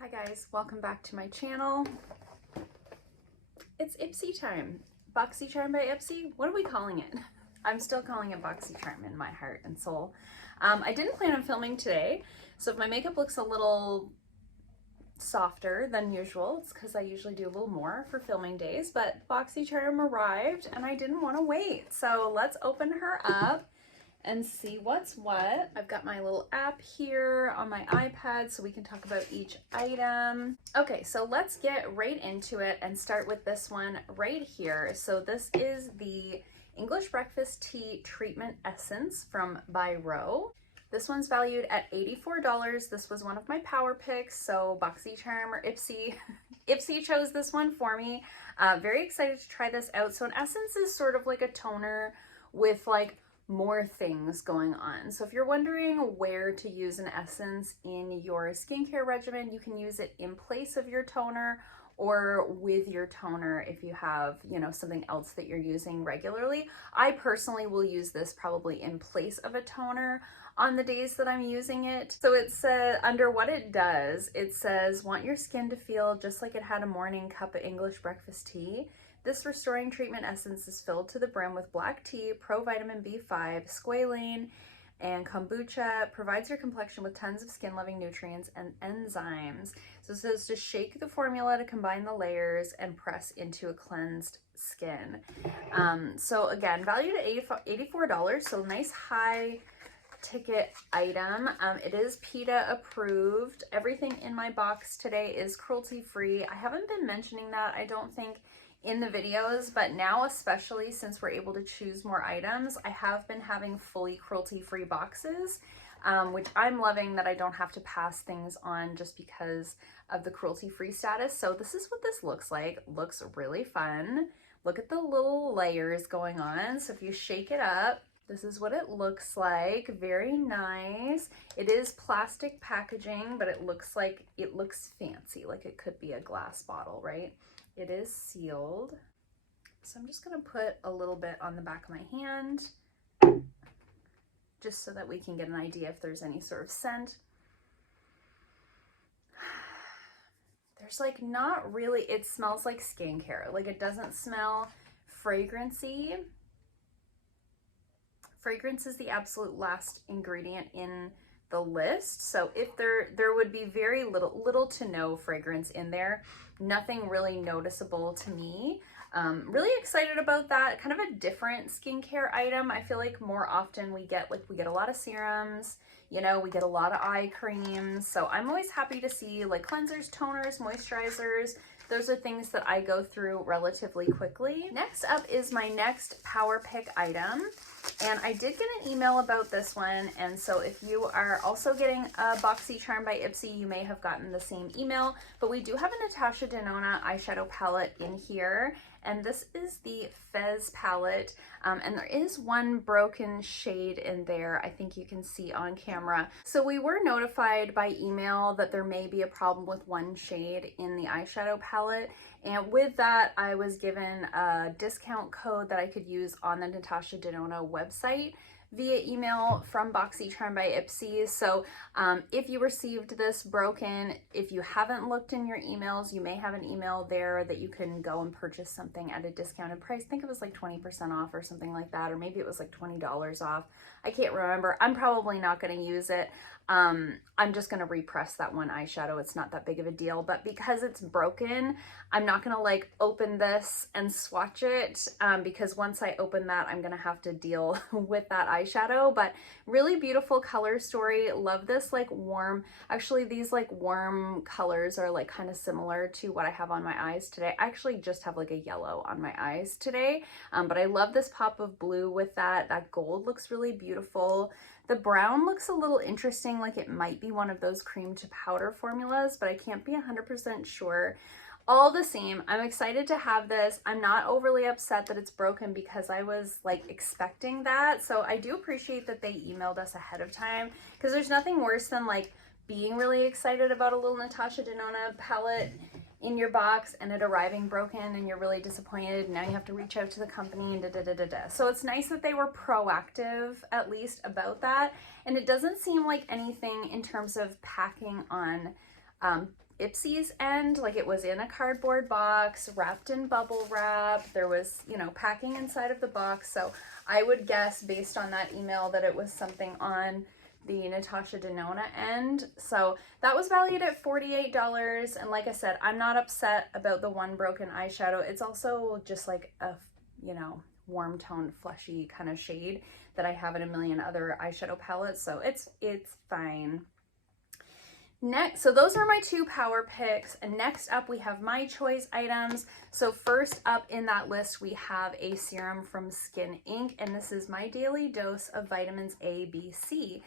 Hi guys, welcome back to my channel. It's Ipsy time. Boxycharm by Ipsy? What are we calling it? I'm still calling it Boxycharm in my heart and soul. I didn't plan on filming today, so if my makeup looks a little softer than usual, it's because I usually do a little more for filming days, but Boxycharm arrived and I didn't want to wait. So let's open her up and see what's what. I've got my little app here on my iPad so we can talk about each item. Okay, so let's get right into it and start with this one right here. So this is the English Breakfast Tea Treatment Essence from Byroe. This one's valued at $84. This was one of my power picks, so Boxycharm or Ipsy, Ipsy chose this one for me. Very excited to try this out. So an essence is sort of like a toner with like more things going on. So if you're wondering where to use an essence in your skincare regimen, you can use it in place of your toner or with your toner if you have, you know, something else that you're using regularly. I personally will use this probably in place of a toner on the days that I'm using it. So it's under what it does, it says, want your skin to feel just like it had a morning cup of English breakfast tea. This restoring treatment essence is filled to the brim with black tea, provitamin B5, squalane, and kombucha. Provides your complexion with tons of skin-loving nutrients and enzymes. So it says to shake the formula to combine the layers and press into a cleansed skin. So again, valued at $84, so nice high ticket item. It is PETA approved. Everything in my box today is cruelty-free. I haven't been mentioning that, I don't think, in the videos, but now especially since we're able to choose more items, I have been having fully cruelty-free boxes, which I'm loving that I don't have to pass things on just because of the cruelty-free status. So this is what this looks like. Looks really fun. Look at the little layers going on. So if you shake it up, this is what it looks like. Very nice. It is plastic packaging, but it looks fancy, like it could be a glass bottle, right? It is sealed. So I'm just gonna put a little bit on the back of my hand just so that we can get an idea if there's any sort of scent. There's like not really, it smells like skincare. Like it doesn't smell fragrancy. Fragrance is the absolute last ingredient in the list, so if there would be very little to no fragrance in there, nothing really noticeable to me. Really excited about that. Kind of a different skincare item. I feel like more often we get a lot of serums, you know, we get a lot of eye creams, so I'm always happy to see like cleansers, toners, moisturizers. Those are things that I go through relatively quickly. Next up is my next power pick item. And I did get an email about this one, and so if you are also getting a Boxycharm by Ipsy, you may have gotten the same email, but we do have a Natasha Denona eyeshadow palette in here, and this is the Fez palette, and there is one broken shade in there, I think you can see on camera. So we were notified by email that there may be a problem with one shade in the eyeshadow palette, and with that, I was given a discount code that I could use on the Natasha Denona website via email from Boxycharm by Ipsy. So if you received this broken, if you haven't looked in your emails, you may have an email there that you can go and purchase something at a discounted price. I think it was like 20% off or something like that, or maybe it was like $20 off. I can't remember. I'm probably not going to use it. I'm just going to repress that one eyeshadow. It's not that big of a deal, but because it's broken, I'm not going to like open this and swatch it, because once I open that, I'm going to have to deal with that eyeshadow. But really beautiful color story. Love this like warm, actually these like warm colors are like kind of similar to what I have on my eyes today. I actually just have like a yellow on my eyes today, but I love this pop of blue with that. That gold looks really beautiful. The brown looks a little interesting, like it might be one of those cream to powder formulas, but I can't be 100% sure. All the same, I'm excited to have this. I'm not overly upset that it's broken because I was like expecting that. So I do appreciate that they emailed us ahead of time, because there's nothing worse than like being really excited about a little Natasha Denona palette in your box and it arriving broken and you're really disappointed, and now you have to reach out to the company and So it's nice that they were proactive at least about that, and it doesn't seem like anything in terms of packing on Ipsy's end, like it was in a cardboard box, wrapped in bubble wrap. There was, you know, packing inside of the box. So I would guess based on that email that it was something on the Natasha Denona end. So that was valued at $48. And like I said, I'm not upset about the one broken eyeshadow. It's also just like a, you know, warm toned fleshy kind of shade that I have in a million other eyeshadow palettes. So it's fine. Next, so those are my two power picks, and next up we have my choice items. So first up in that list we have a serum from Skin Inc, and this is my daily dose of vitamins A, B, C.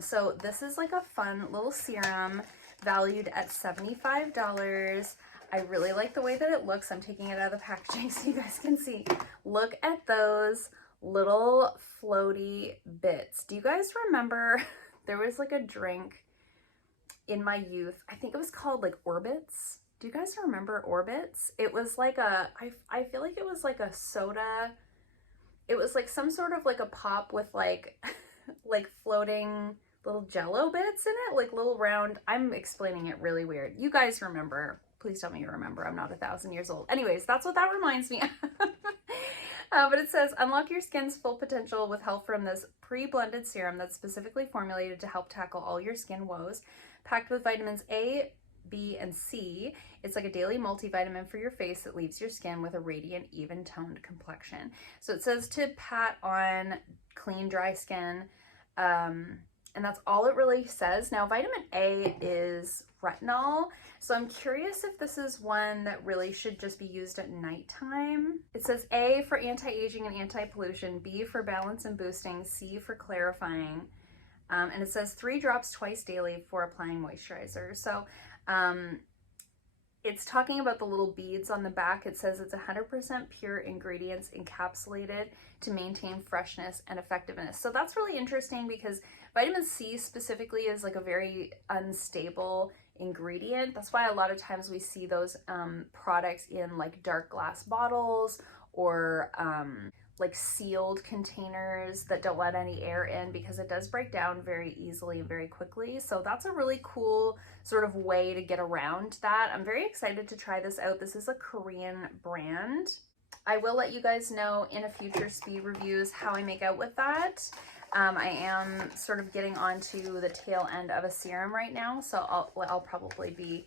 So this is like a fun little serum valued at $75. I really like the way that it looks. I'm taking it out of the packaging so you guys can see. Look at those little floaty bits. Do you guys remember there was like a drink in my youth? I think it was called like Orbits. Do you guys remember Orbits? It was like a, I feel like it was like a soda. It was like some sort of like a pop with like, like floating little jello bits in it, like little round. I'm explaining it really weird. You guys remember. Please tell me you remember. I'm not 1,000 years old. Anyways, that's what that reminds me of. But it says, unlock your skin's full potential with help from this pre-blended serum that's specifically formulated to help tackle all your skin woes. Packed with vitamins A, B, and C, it's like a daily multivitamin for your face that leaves your skin with a radiant, even-toned complexion. So it says to pat on clean, dry skin, and that's all it really says. Now, vitamin A is retinol, so I'm curious if this is one that really should just be used at nighttime. It says A for anti-aging and anti-pollution, B for balance and boosting, C for clarifying, and it says 3 drops twice daily for applying moisturizer. So it's talking about the little beads on the back. It says it's 100% pure ingredients encapsulated to maintain freshness and effectiveness. So that's really interesting because vitamin C specifically is like a very unstable ingredient. That's why a lot of times we see those products in like dark glass bottles or like sealed containers that don't let any air in, because it does break down very easily and very quickly. So that's a really cool sort of way to get around that. I'm very excited to try this out. This is a Korean brand. I will let you guys know in a future speed reviews how I make out with that. I am sort of getting onto the tail end of a serum right now, so I'll probably be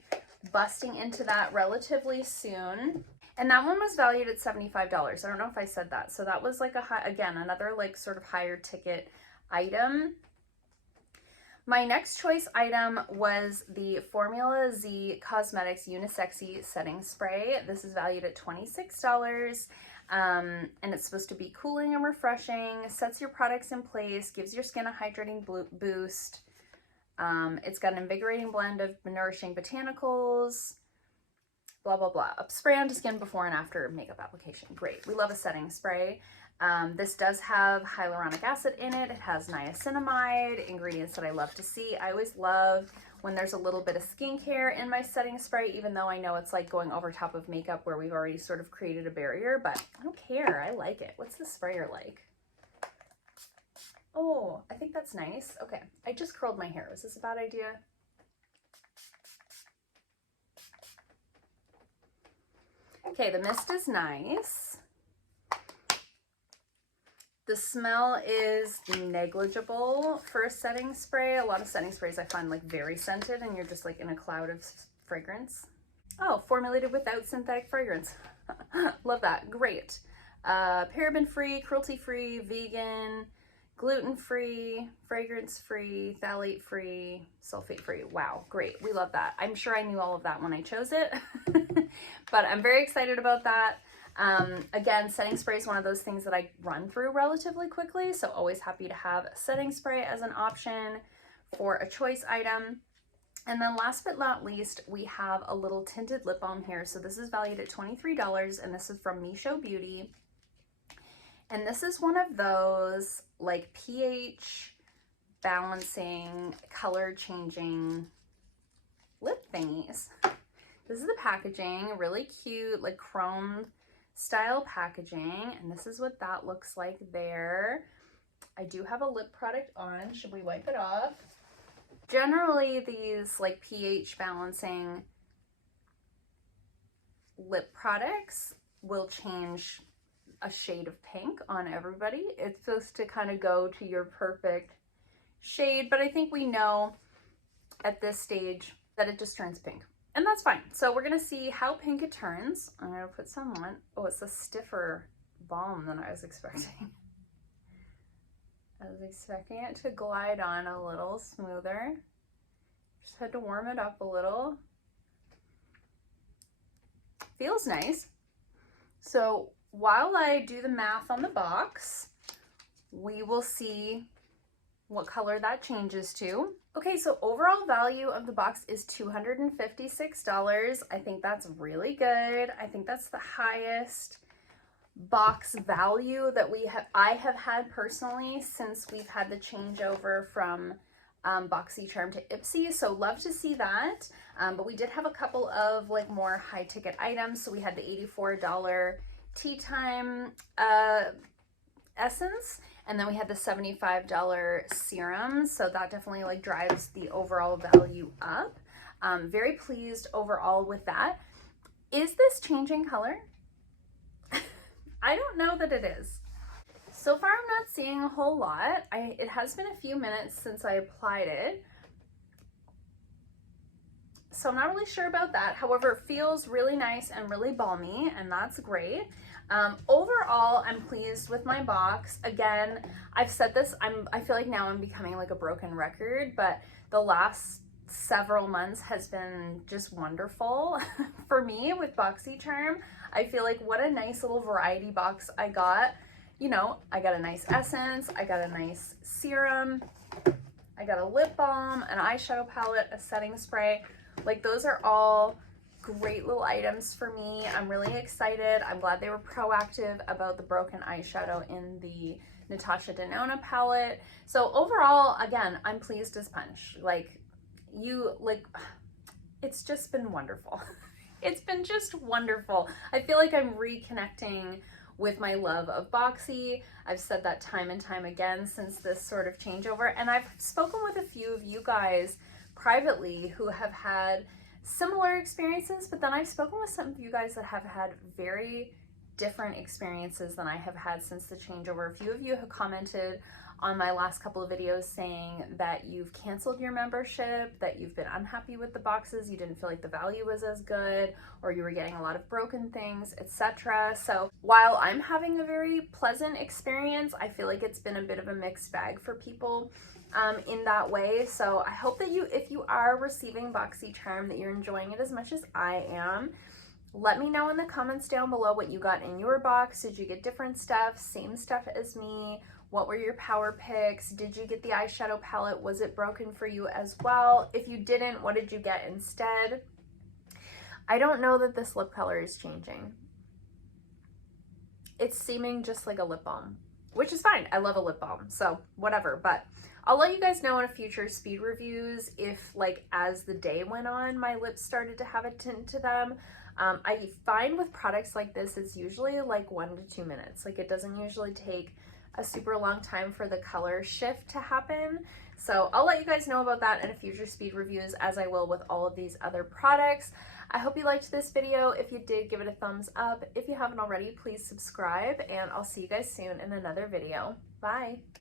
busting into that relatively soon. And that one was valued at $75. I don't know if I said that. So that was like again, another like sort of higher ticket item. My next choice item was the Formula Z Cosmetics Unisexy Setting Spray. This is valued at $26. And it's supposed to be cooling and refreshing, sets your products in place, gives your skin a hydrating boost. It's got an invigorating blend of nourishing botanicals, blah, blah, blah. A spray onto skin before and after makeup application. Great. We love a setting spray. This does have hyaluronic acid in it. It has niacinamide, ingredients that I love to see. I always love when there's a little bit of skincare in my setting spray, even though I know it's like going over top of makeup where we've already sort of created a barrier, but I don't care. I like it. What's the sprayer like? Oh, I think that's nice. Okay. I just curled my hair. Is this a bad idea? Okay, the mist is nice. The smell is negligible for a setting spray. A lot of setting sprays I find like very scented and you're just like in a cloud of fragrance. Oh, formulated without synthetic fragrance. Love that. Great. Paraben-free, cruelty-free, vegan, gluten-free, fragrance-free, phthalate-free, sulfate-free. Wow, great. We love that. I'm sure I knew all of that when I chose it, but I'm very excited about that. Again, setting spray is one of those things that I run through relatively quickly, so always happy to have a setting spray as an option for a choice item. And then last but not least, we have a little tinted lip balm here. So this is valued at $23, and this is from Mischo Beauty. And this is one of those like pH balancing, color changing lip thingies. This is the packaging, really cute, like chrome style packaging. And this is what that looks like there. I do have a lip product on. Should we wipe it off? Generally, these like pH balancing lip products will change a shade of pink on everybody. It's supposed to kind of go to your perfect shade, but I think we know at this stage that it just turns pink, and that's fine. So we're gonna see how pink it turns. I'm gonna put some on. Oh, it's a stiffer balm than I was expecting. I was expecting it to glide on a little smoother. Just had to warm it up a little. Feels nice. So while I do the math on the box, we will see what color that changes to. Okay, so overall value of the box is $256. I think that's really good. I think that's the highest box value that I have had personally since we've had the changeover from Boxycharm to Ipsy, so love to see that. But we did have a couple of like more high ticket items. So we had the $84 Tea Time essence, and then we had the $75 serum. So that definitely like drives the overall value up. Very pleased overall with that. Is this changing color? I don't know that it is. So far, I'm not seeing a whole lot. It has been a few minutes since I applied it, so I'm not really sure about that. However, it feels really nice and really balmy, and that's great. Overall, I'm pleased with my box. Again, I've said this, I feel like now I'm becoming like a broken record, but the last several months has been just wonderful for me with Boxycharm. I feel like what a nice little variety box I got. You know, I got a nice essence, I got a nice serum, I got a lip balm, an eyeshadow palette, a setting spray. Like, those are all great little items for me. I'm really excited. I'm glad they were proactive about the broken eyeshadow in the Natasha Denona palette. So overall, again, I'm pleased as punch. It's just been wonderful. It's been just wonderful. I feel like I'm reconnecting with my love of Boxy. I've said that time and time again since this sort of changeover, and I've spoken with a few of you guys privately who have had similar experiences, but then I've spoken with some of you guys that have had very different experiences than I have had since the changeover. A few of you have commented on my last couple of videos saying that you've canceled your membership, that you've been unhappy with the boxes, you didn't feel like the value was as good, or you were getting a lot of broken things, etc. So while I'm having a very pleasant experience, I feel like it's been a bit of a mixed bag for people in that way. So I hope that if you are receiving Boxycharm, that you're enjoying it as much as I am. Let me know in the comments down below what you got in your box. Did you get different stuff, same stuff as me? What were your power picks? Did you get the eyeshadow palette? Was it broken for you as well? If you didn't, what did you get instead? I don't know that this lip color is changing. It's seeming just like a lip balm, which is fine. I love a lip balm, so whatever. But I'll let you guys know in future speed reviews if, like, as the day went on, my lips started to have a tint to them. I find with products like this, it's usually like 1 to 2 minutes. Like, it doesn't usually take a super long time for the color shift to happen. So I'll let you guys know about that in future speed reviews, as I will with all of these other products. I hope you liked this video. If you did, give it a thumbs up. If you haven't already, please subscribe, and I'll see you guys soon in another video. Bye.